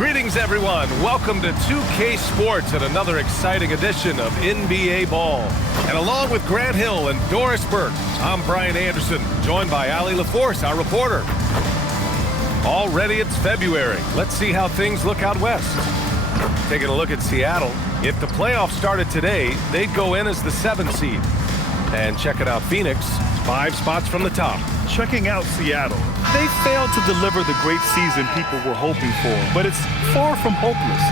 Greetings, everyone. Welcome to 2K Sports and another exciting edition of NBA Ball. And along with Grant Hill and Doris Burke, I'm Brian Anderson, joined by Ali LaForce, our reporter. Already it's February. Let's see how things look out west. Taking a look at Seattle. If the playoffs started today, they'd go in as the 7th seed. And check it out, Phoenix, 5 spots from the top. Checking out Seattle. They failed to deliver the great season people were hoping for, but it's far from hopeless.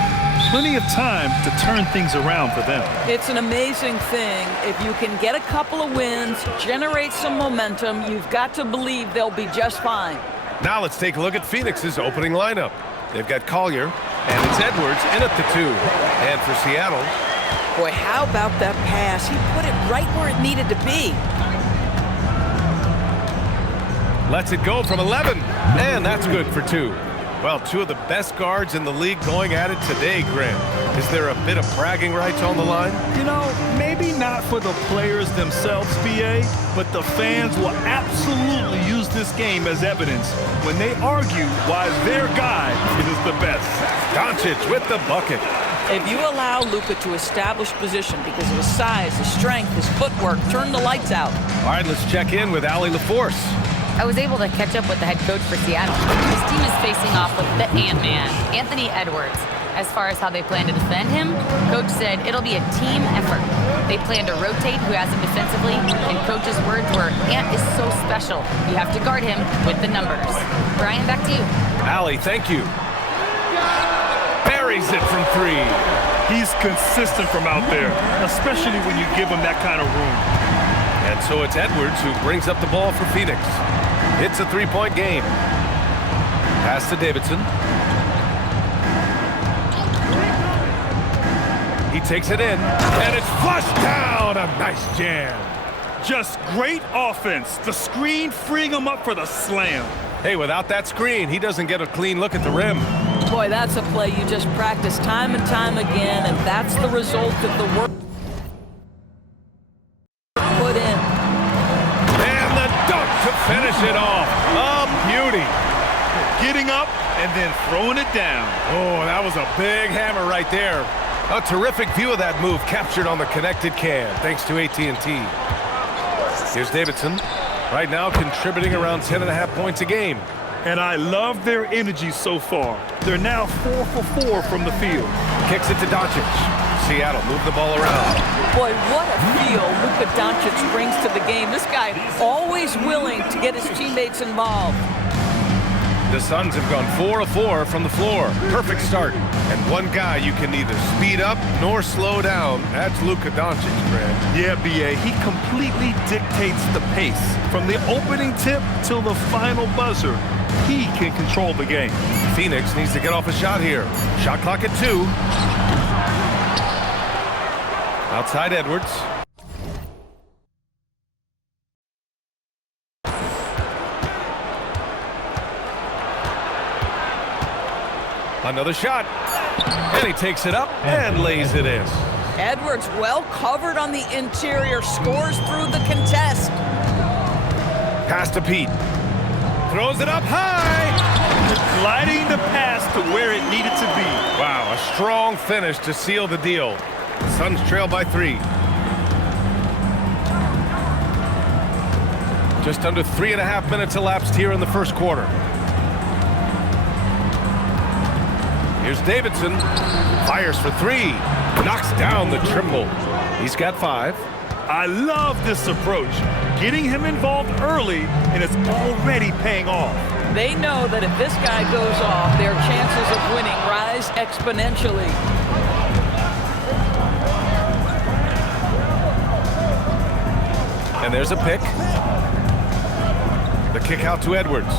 Plenty of time to turn things around for them. It's an amazing thing. If you can get a couple of wins, generate some momentum, you've got to believe they'll be just fine. Now let's take a look at Phoenix's opening lineup. They've got Collier, and it's Edwards in at the 2. And for Seattle... Boy, how about that pass? He put it right where it needed to be. Lets it go from 11, and that's good for 2. Well, 2 of the best guards in the league going at it today, Grant. Is there a bit of bragging rights on the line? You know, maybe not for the players themselves, BA, but the fans will absolutely use this game as evidence when they argue why their guy is the best. Doncic with the bucket. If you allow LUKA to establish position because of his size, his strength, his footwork, turn the lights out. All right, let's check in with Ali LaForce. I was able to catch up with the head coach for Seattle. His team is facing off with the Ant-Man, Anthony Edwards. As far as how they plan to defend him, coach said it'll be a team effort. They plan to rotate who has him defensively, and coach's words were, Ant is so special. You have to guard him with the numbers. Brian, back to you. Ali, thank you. Buries it from 3. He's consistent from out there, especially when you give him that kind of room. And so it's Edwards who brings up the ball for Phoenix. It's a 3-point game. Pass to Davidson. He takes it in, and it's flushed down. A nice jam. Just great offense. The screen freeing him up for the slam. Hey, without that screen, he doesn't get a clean look at the rim. Boy, that's a play you just practice time and time again, and that's the result of the work put in. And the dunk to finish it off. A beauty. Getting up and then throwing it down. Oh, that was a big hammer right there. A terrific view of that move captured on the connected cam, thanks to AT&T. Here's Davidson, right now contributing around 10.5 points a game. And I love their energy so far. They're now 4 for 4 from the field. Kicks it to Doncic. Seattle move the ball around. Boy, what a feel LUKA Doncic brings to the game. This guy always willing to get his teammates involved. The Suns have gone 4 of 4 from the floor. Perfect start. And one guy you can neither speed up nor slow down. That's LUKA Doncic, Brad. Yeah, BA, he completely dictates the pace. From the opening tip till the final buzzer, he can control the game. Phoenix needs to get off a shot here. Shot clock at 2. Outside Edwards. Another shot, and he takes it up and lays it in. Edwards well covered on the interior, scores through the contest. Pass to Pete. Throws it up high. Gliding the pass to where it needed to be. Wow, a strong finish to seal the deal. Suns trail by 3. Just under 3.5 minutes elapsed here in the first quarter. Here's Davidson, fires for 3, knocks down the triple. He's got 5. I love this approach, getting him involved early, and it's already paying off. They know that if this guy goes off, their chances of winning rise exponentially. And there's a pick. The kick out to Edwards.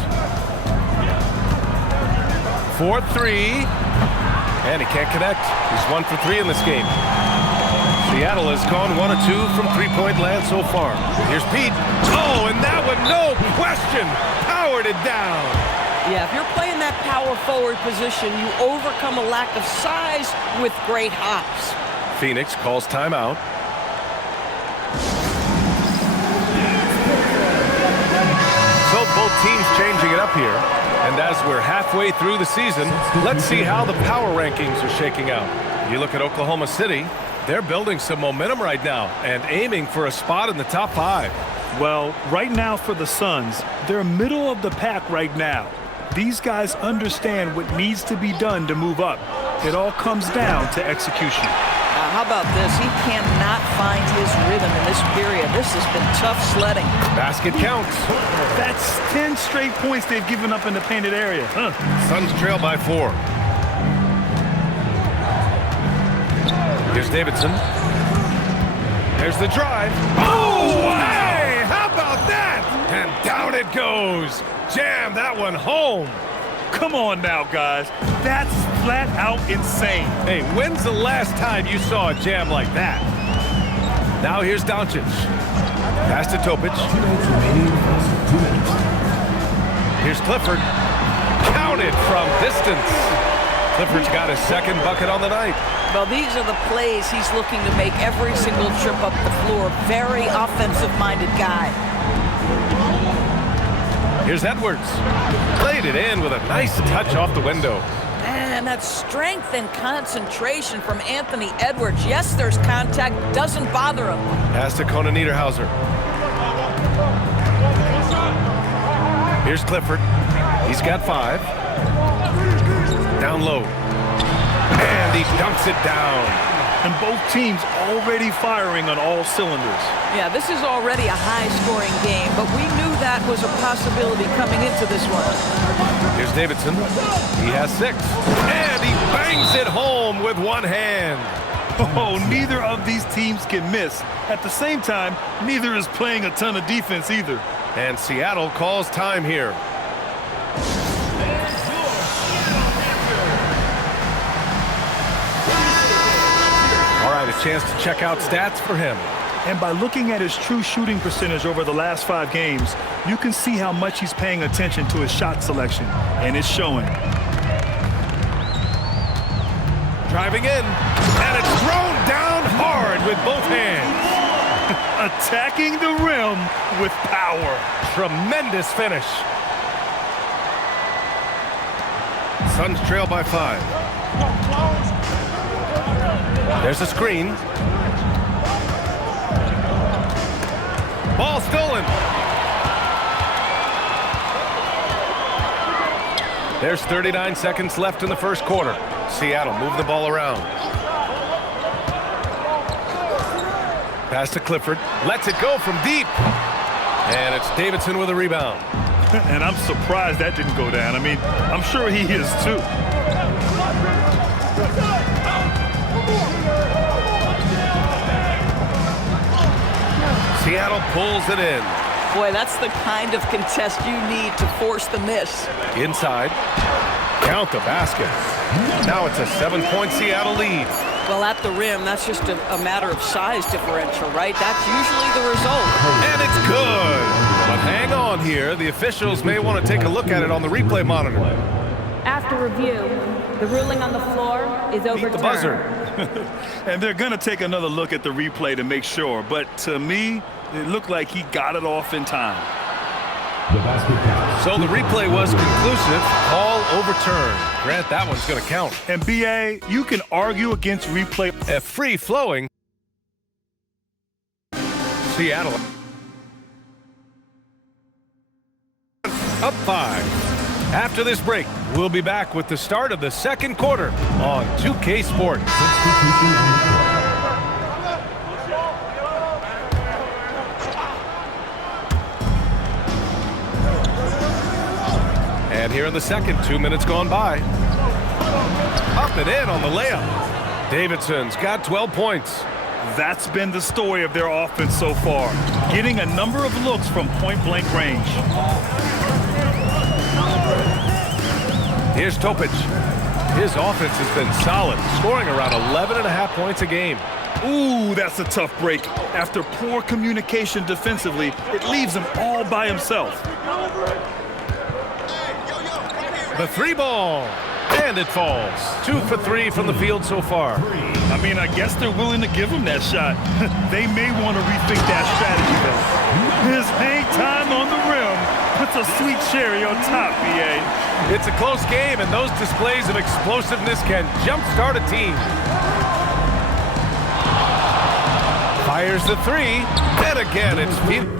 4-3. And he can't connect. He's 1 for 3 in this game. Seattle has gone 1 of 2 from 3-point land so far. Here's Pete. Oh, and that one, no question, powered it down. Yeah, if you're playing that power forward position, you overcome a lack of size with great hops. Phoenix calls timeout. So both teams changing it up here. And as we're halfway through the season, let's see how the power rankings are shaking out. You look at Oklahoma City, they're building some momentum right now and aiming for a spot in the top 5. Well, right now for the Suns, they're middle of the pack right now. These guys understand what needs to be done to move up. It all comes down to execution. How about this? He cannot find his rhythm in this period. This has been tough sledding. Basket counts. That's 10 straight points they've given up in the painted area. Suns trail by 4. Here's Davidson. There's the drive. Oh, hey! How about that? And down it goes. Jam that one home. Come on now, guys. That's flat out insane. Hey, when's the last time you saw a jam like that? Now here's Doncic. Pass to Topic. Here's Clifford. Counted from distance. Clifford's got his second bucket on the night. Well, these are the plays he's looking to make every single trip up the floor. Very offensive-minded guy. Here's Edwards. Played it in with a nice touch off the window. And that strength and concentration from Anthony Edwards. Yes, there's contact. Doesn't bother him. Pass to Conan Niederhauser. Here's Clifford. He's got 5. Down low. And he dunks it down. And both teams already firing on all cylinders. Yeah, this is already a high-scoring game, but we knew that was a possibility coming into this one. Here's Davidson. He has 6. And he bangs it home with one hand. Oh, neither of these teams can miss. At the same time, neither is playing a ton of defense either. And Seattle calls time here. All right, a chance to check out stats for him. And by looking at his true shooting percentage over the last 5 games, you can see how much he's paying attention to his shot selection, and it's showing. Driving in, and it's thrown down hard with both hands. Attacking the rim with power. Tremendous finish. Suns trail by 5. There's a screen. Ball stolen. There's 39 seconds left in the first quarter. Seattle move the ball around. Pass to Clifford. Lets it go from deep. And it's Davidson with a rebound. And I'm surprised that didn't go down. I mean, I'm sure he is too. Seattle pulls it in. Boy, that's the kind of contest you need to force the miss. Inside. Count the basket. Now it's a 7-point Seattle lead. Well, at the rim, that's just a matter of size differential, right? That's usually the result. And it's good. But hang on here. The officials may want to take a look at it on the replay monitor. After review, the ruling on the floor is overturned. Beat the buzzer. And they're going to take another look at the replay to make sure. But to me, it looked like he got it off in time. So the replay was conclusive. Call overturned. Grant, that one's going to count. And B.A., you can argue against replay. A free-flowing Seattle. Up 5. After this break, we'll be back with the start of the second quarter on 2K Sports. And here in the second, 2 minutes gone by. Up and in on the layup. Davidson's got 12 points. That's been the story of their offense so far, getting a number of looks from point-blank range. Here's Topic. His offense has been solid, scoring around 11.5 points a game. Ooh, that's a tough break. After poor communication defensively, it leaves him all by himself. The 3-ball, and it falls. 2 for 3 from the field so far. I mean, I guess they're willing to give him that shot. They may want to rethink that strategy, though. His hang time on the rim puts a sweet cherry on top, BA. It's a close game, and those displays of explosiveness can jumpstart a team. Fires the three, and again it's Phoenix.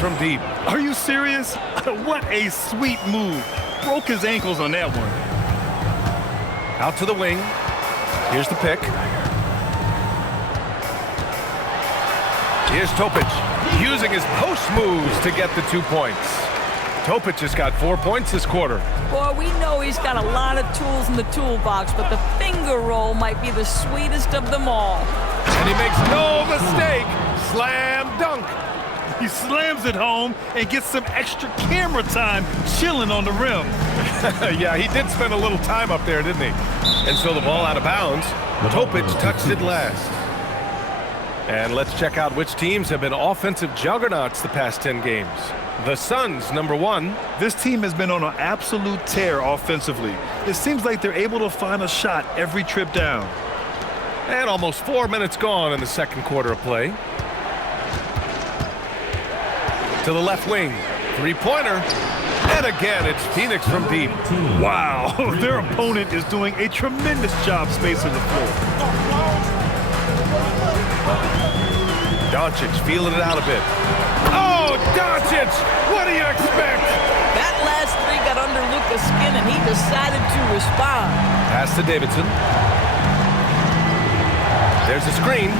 From deep. Are you serious? What a sweet move. Broke his ankles on that one. Out to the wing. Here's the pick. Here's Topic, using his post moves to get the 2 points. Topic has got 4 points this quarter. Boy, we know he's got a lot of tools in the toolbox, but the finger roll might be the sweetest of them all. And he makes no mistake. Slam dunk. He slams it home and gets some extra camera time chilling on the rim. Yeah, he did spend a little time up there, didn't he? And so the ball out of bounds. Topic touched it last. And let's check out which teams have been offensive juggernauts the past 10 games. The Suns, number 1. This team has been on an absolute tear offensively. It seems like they're able to find a shot every trip down. And almost 4 minutes gone in the second quarter of play. To the left wing, three-pointer, and again it's Phoenix from deep. Wow, their opponent is doing a tremendous job spacing the floor. Doncic feeling it out a bit. Oh, Doncic, what do you expect? That last three got under Luka's skin, and he decided to respond. Pass to Davidson. There's a screen.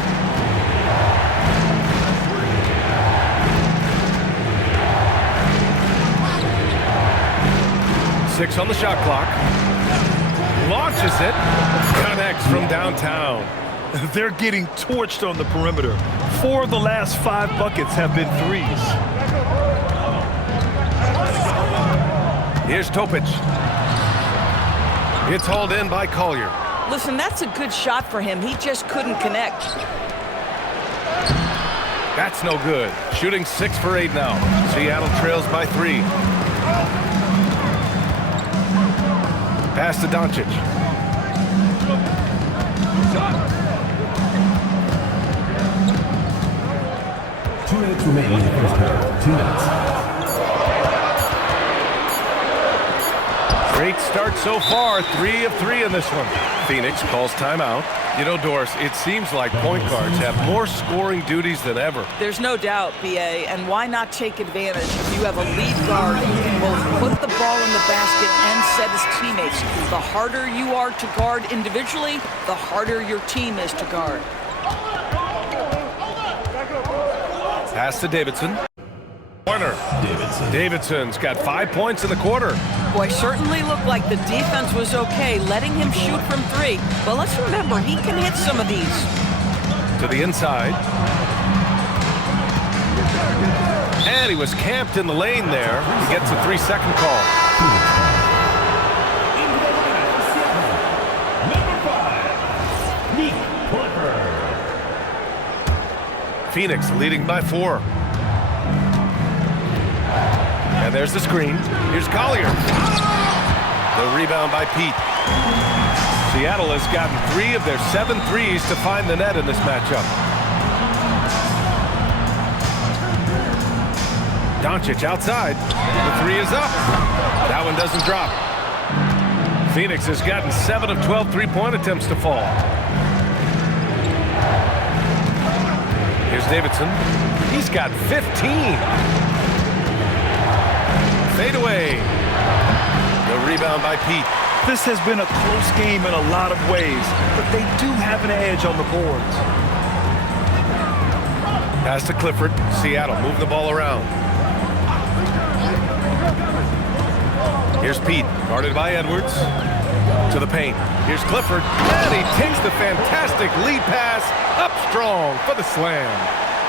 Six on the shot clock. Launches it. Connects from downtown. They're getting torched on the perimeter. 4 of the last 5 buckets have been threes. Here's Topic. It's hauled in by Collier. Listen, that's a good shot for him. He just couldn't connect. That's no good. Shooting 6 for 8 now. Seattle trails by 3. Pass to Doncic. 2 minutes remaining in the first half. 2 minutes. Great start so far. 3 of 3 in this one. Phoenix calls timeout. You know, Doris, it seems like point guards have more scoring duties than ever. There's no doubt, BA, and why not take advantage if you have a lead guard who can both put the ball in the basket and set his teammates. The harder you are to guard individually, the harder your team is to guard. Pass to Davidson. Corner. Davidson's got 5 points in the quarter. Boy, certainly looked like the defense was okay, letting him shoot from 3. But let's remember, he can hit some of these. To the inside. And he was camped in the lane there. He gets a 3-second call. Phoenix leading by 4. And there's the screen. Here's Collier. The rebound by Pete. Seattle has gotten 3 of their 7 threes to find the net in this matchup. Doncic outside. The 3 is up. That one doesn't drop. Phoenix has gotten 7 of 12 three-point attempts to fall. Here's Davidson. He's got 15. Fade away. The rebound by Pete. This has been a close game in a lot of ways, but they do have an edge on the boards. Pass to Clifford. Seattle move the ball around. Here's Pete, guarded by Edwards. To the paint. Here's Clifford. And he takes the fantastic lead pass up strong for the slam.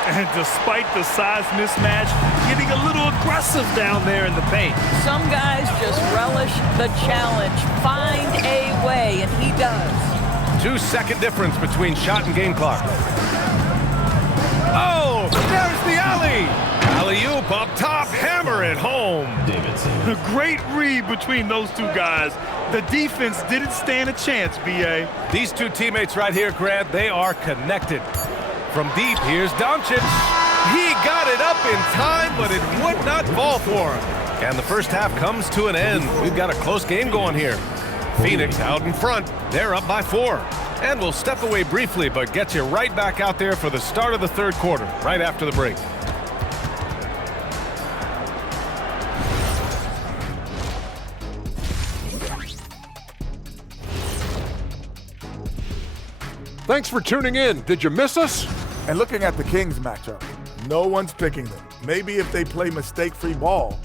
And despite the size mismatch, getting a little aggressive down there in the paint. Some guys just relish the challenge. Find a way, and he does. 2-second difference between shot and game clock. Oh, there's the alley. Alley-oop up top, hammer it home. A great read between those two guys. The defense didn't stand a chance, B.A. These two teammates right here, Grant, they are connected. From deep, here's Doncic. He got it up in time, but it would not fall for him. And the first half comes to an end. We've got a close game going here. Phoenix out in front. They're up by 4. And we'll step away briefly, but get you right back out there for the start of the third quarter, right after the break. Thanks for tuning in. Did you miss us? And looking at the Kings matchup, no one's picking them. Maybe if they play mistake-free ball,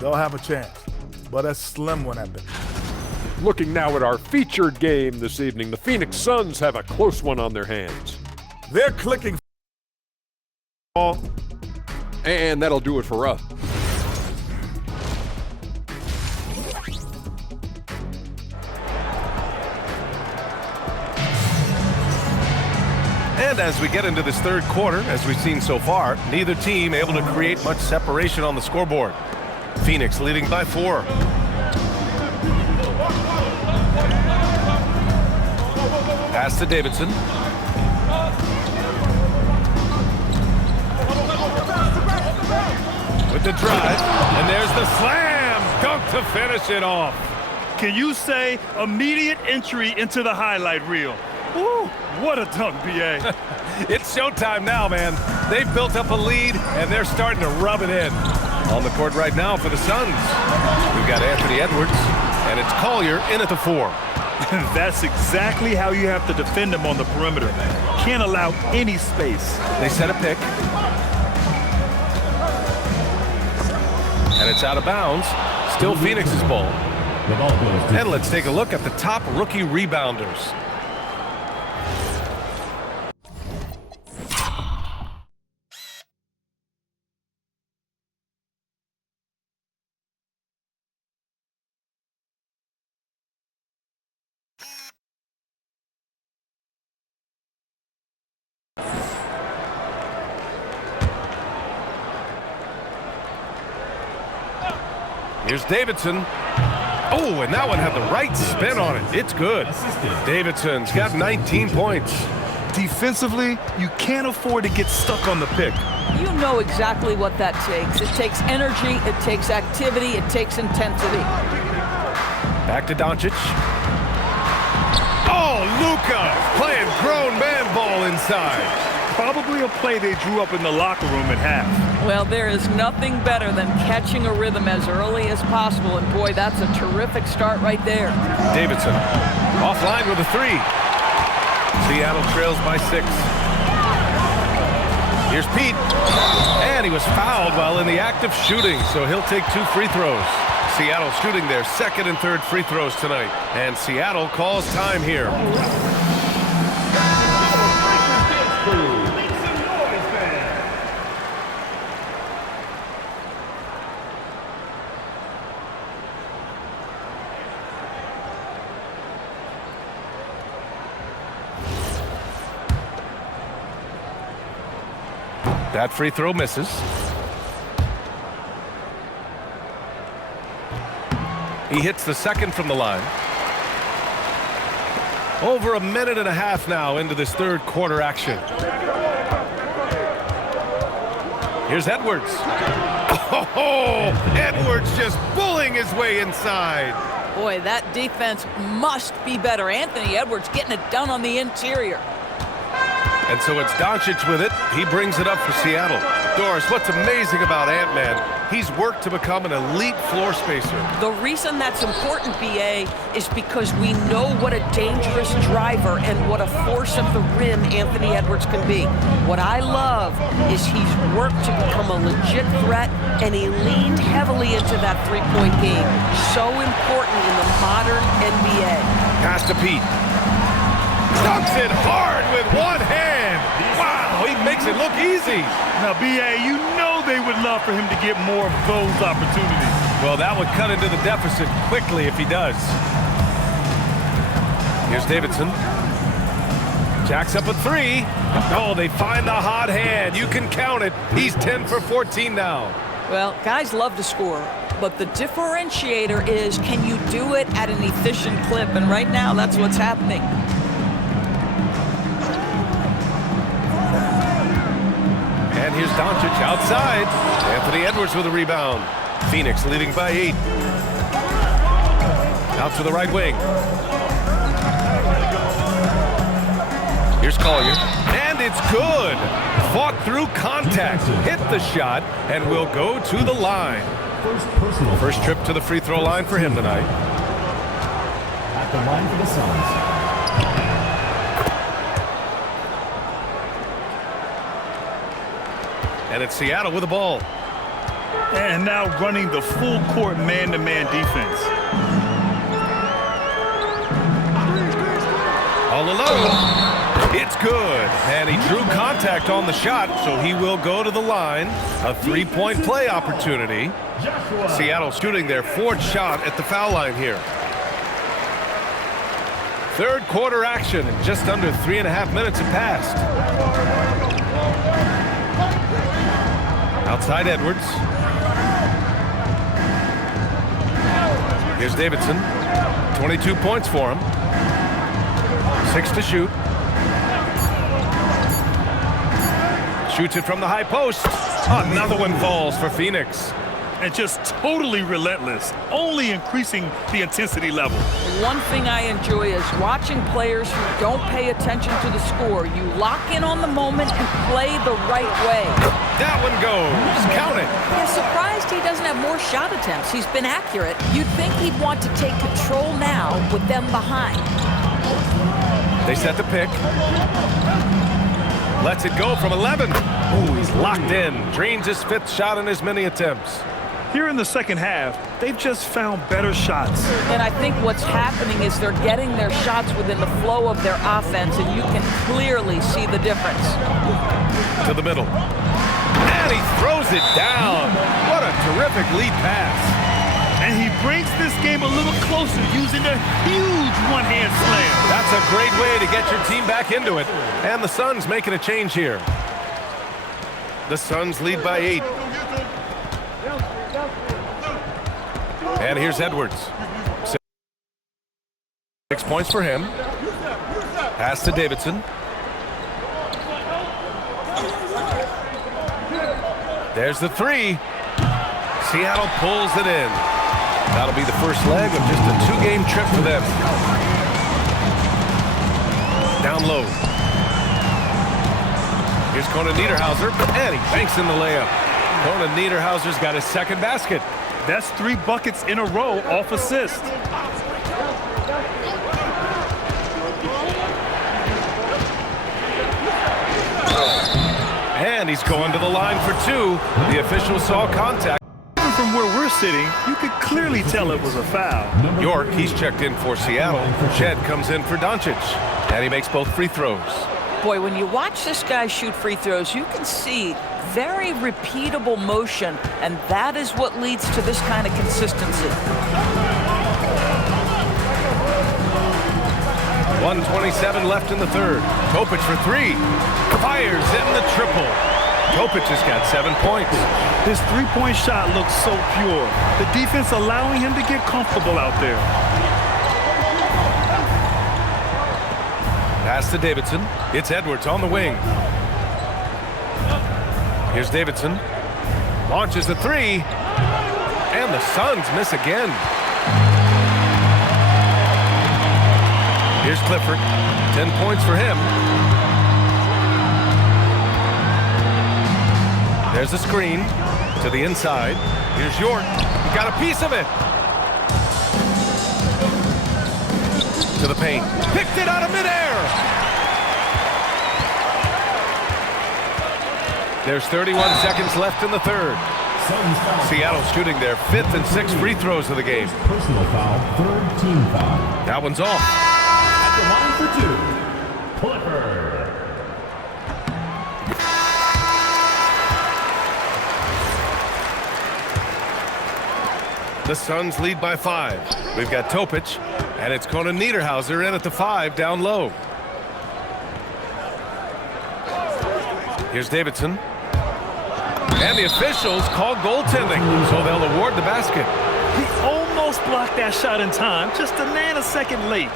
they'll have a chance, but a slim one at them. Looking now at our featured game this evening, the Phoenix Suns have a close one on their hands. They're clicking ball. And that'll do it for us. And as we get into this third quarter, as we've seen so far, neither team able to create much separation on the scoreboard. Phoenix leading by 4. Pass to Davidson. With the drive, and there's the slam dunk to finish it off. Can you say immediate entry into the highlight reel? Woo, what a dunk, B.A. It's showtime now, man. They've built up a lead, and they're starting to rub it in. On the court right now for the Suns, we've got Anthony Edwards, and it's Collier in at the 4. That's exactly how you have to defend him on the perimeter. Can't allow any space. They set a pick. And it's out of bounds. Still Phoenix's ball. The ball goes to And let's take a look at the top rookie rebounders. Here's Davidson. Oh, and that one had the right spin on it. It's good. Davidson's got 19 points. Defensively, you can't afford to get stuck on the pick. You know exactly what that takes. It takes energy, it takes activity, it takes intensity. Back to Doncic. Oh, LUKA playing grown man ball inside. Probably a play they drew up in the locker room at half. Well, there is nothing better than catching a rhythm as early as possible, and boy, that's a terrific start right there. Davidson offline with a 3. Seattle trails by 6. Here's Pete, and he was fouled while in the act of shooting, so he'll take 2 free throws. Seattle shooting their second and third free throws tonight, and Seattle calls time here. That free throw misses. He hits the second from the line. Over a minute and a half now into this third quarter action. Here's Edwards. Oh, Edwards just bullying his way inside. Boy, that defense must be better. Anthony Edwards getting it done on the interior. And so it's Doncic with it. He brings it up for Seattle. Doris, what's amazing about Ant-Man, he's worked to become an elite floor spacer. The reason that's important, B.A., is because we know what a dangerous driver and what a force at the rim Anthony Edwards can be. What I love is he's worked to become a legit threat, and he leaned heavily into that three-point game. So important in the modern NBA. Pass to Pete. Dunks it hard with one hand. Wow, he makes it look easy. Now, B.A., you know they would love for him to get more of those opportunities. Well, that would cut into the deficit quickly if he does. Here's Davidson. Jacks up a three. Oh, they find the hot hand. You can count it. He's 10 for 14 now. Well, guys love to score, but the differentiator is, can you do it at an efficient clip? And right now, that's what's happening. And here's Doncic outside. Anthony Edwards with a rebound. Phoenix leading by 8. Out to the right wing. Here's Collier. And it's good. Fought through contact. Hit the shot and will go to the line. First trip to the free throw line for him tonight. At the line for the Suns. And it's Seattle with the ball. And now running the full court man-to-man defense. All alone. It's good. And he drew contact on the shot, so he will go to the line. A three-point play opportunity. Seattle shooting their 4th shot at the foul line here. Third quarter action, and just under 3.5 minutes have passed. Outside Edwards. Here's Davidson. 22 points for him. 6 to shoot. Shoots it from the high post. Another one falls for Phoenix. And just totally relentless, only increasing the intensity level. One thing I enjoy is watching players who don't pay attention to the score. You lock in on the moment and play the right way. That one goes. Count it. I'm surprised he doesn't have more shot attempts. He's been accurate. You'd think he'd want to take control now with them behind. They set the pick. Lets it go from 11. Oh, he's locked in. Drains his 5th shot in as many attempts. Here in the second half, they've just found better shots. And I think what's happening is they're getting their shots within the flow of their offense, and you can clearly see the difference. To the middle. And he throws it down. What a terrific lead pass. And he brings this game a little closer using a huge one-hand slam. That's a great way to get your team back into it. And the Suns making a change here. The Suns lead by 8. And here's Edwards. 6 points for him. Pass to Davidson. There's the 3. Seattle pulls it in. That'll be the first leg of just a 2-game trip for them. Down low. Here's Conan Niederhauser, and he banks in the layup. Conan Niederhauser's got his 2nd basket. That's 3 buckets in a row off assist. And he's going to the line for 2. The official saw contact. Even from where we're sitting, you could clearly tell it was a foul. York, he's checked in for Seattle. Shed comes in for Doncic, and he makes both free throws. Boy, when you watch this guy shoot free throws, you can see very repeatable motion, and that is what leads to this kind of consistency. 1:27 left in the third. Topic for 3. Fires in the triple. Topic has got 7 points. His three-point shot looks so pure. The defense allowing him to get comfortable out there. Pass to Davidson. It's Edwards on the wing. Here's Davidson. Launches the 3. And the Suns miss again. Here's Clifford. 10 points for him. There's a screen to the inside. Here's York. He got a piece of it. To the paint. Picked it out of midair. There's 31 seconds left in the third. Seattle shooting their 5th and 6th free throws of the game. Personal foul, 3rd team foul. That one's off. At the line for 2, Clifford. The Suns lead by 5. We've got Topic, and it's going to Niederhauser in at the 5 down low. Here's Davidson. And the officials call goaltending, so they'll award the basket. He almost blocked that shot in time, just a nanosecond late.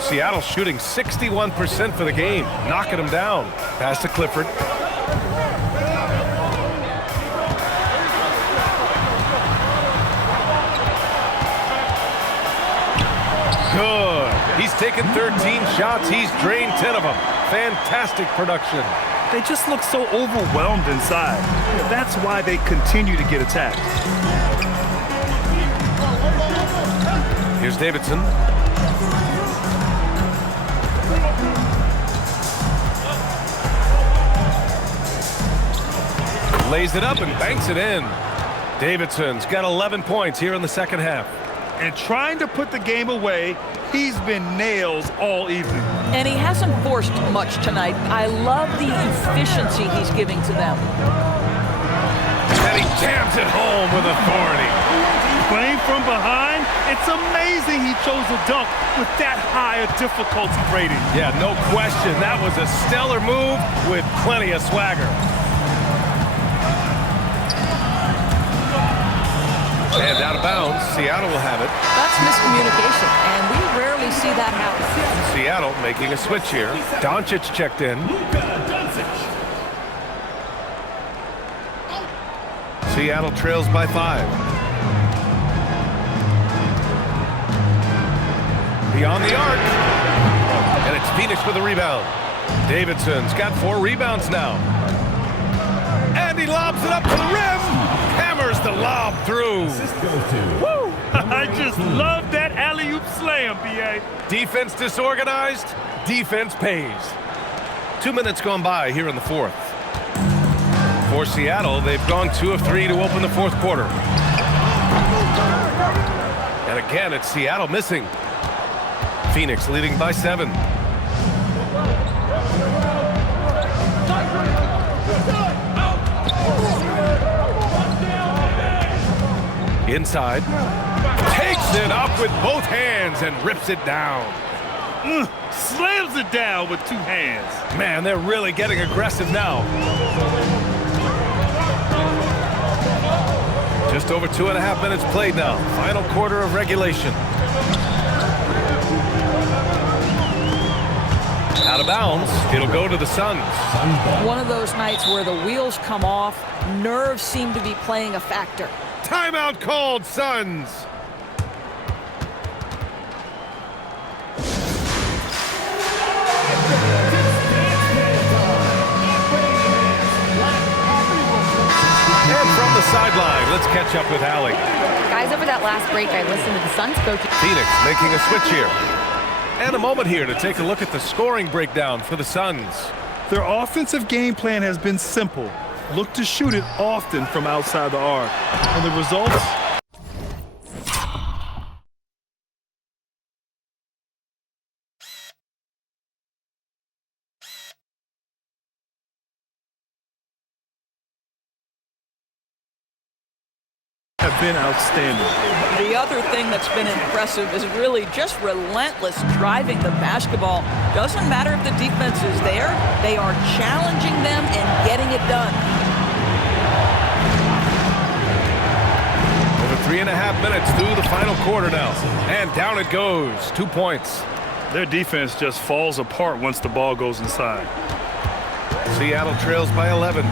Seattle shooting 61% for the game, knocking them down. Pass to Clifford. Good. He's taken 13 shots. He's drained 10 of them. Fantastic production. They just look so overwhelmed inside. That's why they continue to get attacked. Here's Davidson. Lays it up and banks it in. Davidson's got 11 points here in the second half. And trying to put the game away, he's been nails all evening. And he hasn't forced much tonight. I love the efficiency he's giving to them. And he jams it home with authority. Playing from behind, it's amazing he chose a dunk with that high a difficulty rating. Yeah, no question. That was a stellar move with plenty of swagger. And out of bounds, Seattle will have it. That's miscommunication, and we rarely see that happen. Seattle making a switch here. Doncic checked in. Seattle trails by 5. Beyond the arc. And it's Phoenix with a rebound. Davidson's got 4 rebounds now. And he lobs it up to the rim. Hammers the lob through. Woo! I just love that alley-oop slam, B.A. Defense disorganized, defense pays. 2 minutes gone by here in the fourth. For Seattle, they've gone 2 of 3 to open the fourth quarter. And again, it's Seattle missing. Phoenix leading by 7. Inside. Takes it up with both hands and rips it down. Slams it down with 2 hands. Man, they're really getting aggressive now. Just over 2.5 minutes played now. Final quarter of regulation. Out of bounds. It'll go to the Suns. One of those nights where the wheels come off, nerves seem to be playing a factor. Timeout called, Suns. And from the sideline, let's catch up with Allie. Guys, over that last break, I listened to the Suns coach. Phoenix making a switch here. And a moment here to take a look at the scoring breakdown for the Suns. Their offensive game plan has been simple. Look to shoot it often from outside the arc. And the results? Have been outstanding. The other thing that's been impressive is really just relentless driving the basketball. Doesn't matter if the defense is there, they are challenging them and getting it done. Over 3.5 minutes through the final quarter now. And down it goes. 2 points. Their defense just falls apart once the ball goes inside. Seattle trails by 11.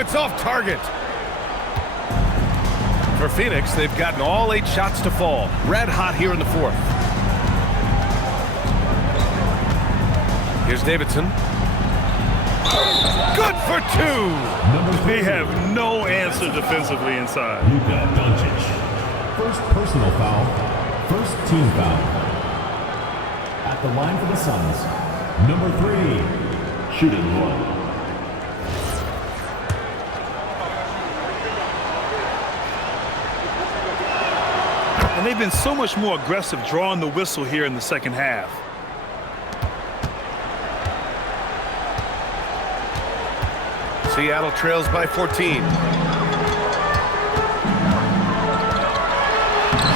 It's off target. For Phoenix, they've gotten all 8 shots to fall. Red hot here in the fourth. Here's Davidson. Good for 2. They have no answer defensively inside. LUKA Doncic. First personal foul. First team foul. At the line for the Suns. Number 3. Shooting 1. And they've been so much more aggressive drawing the whistle here in the second half. Seattle trails by 14.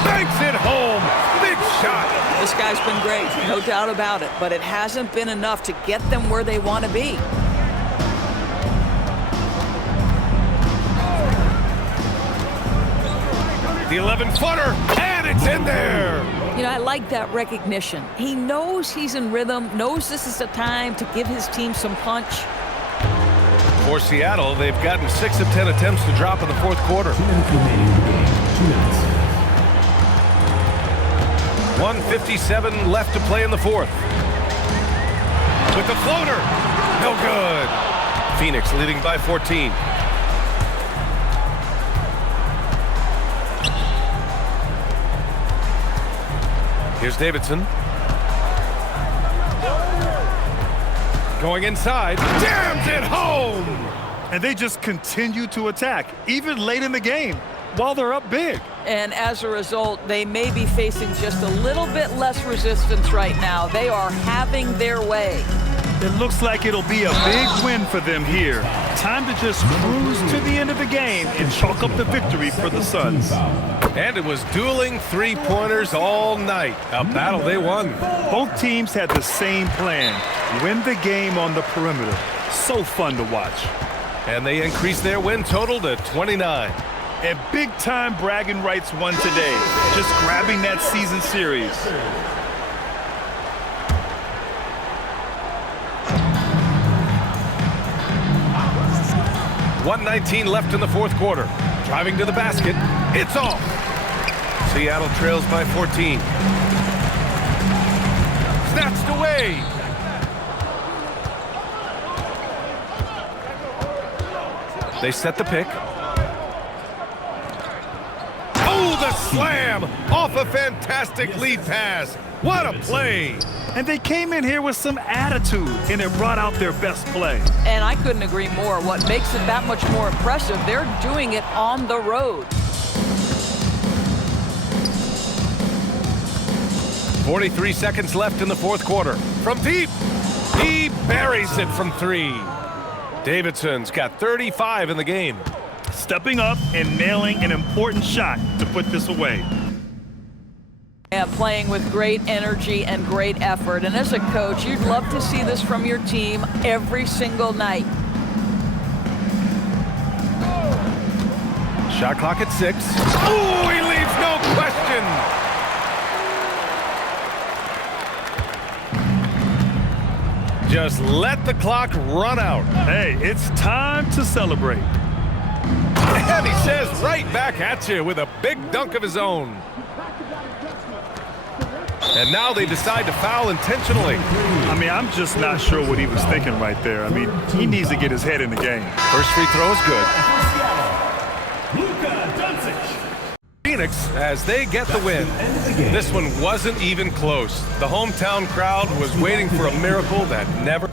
Banks it home. Big shot. This guy's been great, no doubt about it, but it hasn't been enough to get them where they want to be. The 11-footer, and it's in there. You know, I like that recognition. He knows he's in rhythm, knows this is the time to give his team some punch. For Seattle, they've gotten 6 of 10 attempts to drop in the fourth quarter. 2 minutes remaining in the game. 2 minutes. 1:57 left to play in the fourth. With the floater, no good. Phoenix leading by 14. Here's Davidson. Going inside, jams it home! And they just continue to attack, even late in the game, while they're up big. And as a result, they may be facing just a little bit less resistance right now. They are having their way. It looks like it'll be a big win for them here. Time to just cruise to the end of the game and chalk up the victory for the Suns. And it was dueling three-pointers all night. A battle they won. Both teams had the same plan: win the game on the perimeter. So fun to watch. And they increased their win total to 29. And big-time bragging rights won today, just grabbing that season series. .119 left in the fourth quarter. Driving to the basket. It's off. Seattle trails by 14. Snatched away. They set the pick. Oh, the slam off a fantastic lead pass. What a play. And they came in here with some attitude, and it brought out their best play. And I couldn't agree more. What makes it that much more impressive, they're doing it on the road. 43 seconds left in the fourth quarter. From deep, he buries it from 3. Davidson's got 35 in the game. Stepping up and nailing an important shot to put this away. Yeah, playing with great energy and great effort. And as a coach, you'd love to see this from your team every single night. Shot clock at 6. Oh, he leaves no question. Just let the clock run out. Hey, it's time to celebrate. And he says right back at you with a big dunk of his own. And now they decide to foul intentionally. I mean, I'm just not sure what he was thinking right there. I mean, he needs to get his head in the game. First free throw is good. LUKA. Phoenix as they get the win. This one wasn't even close. The hometown crowd was waiting for a miracle that never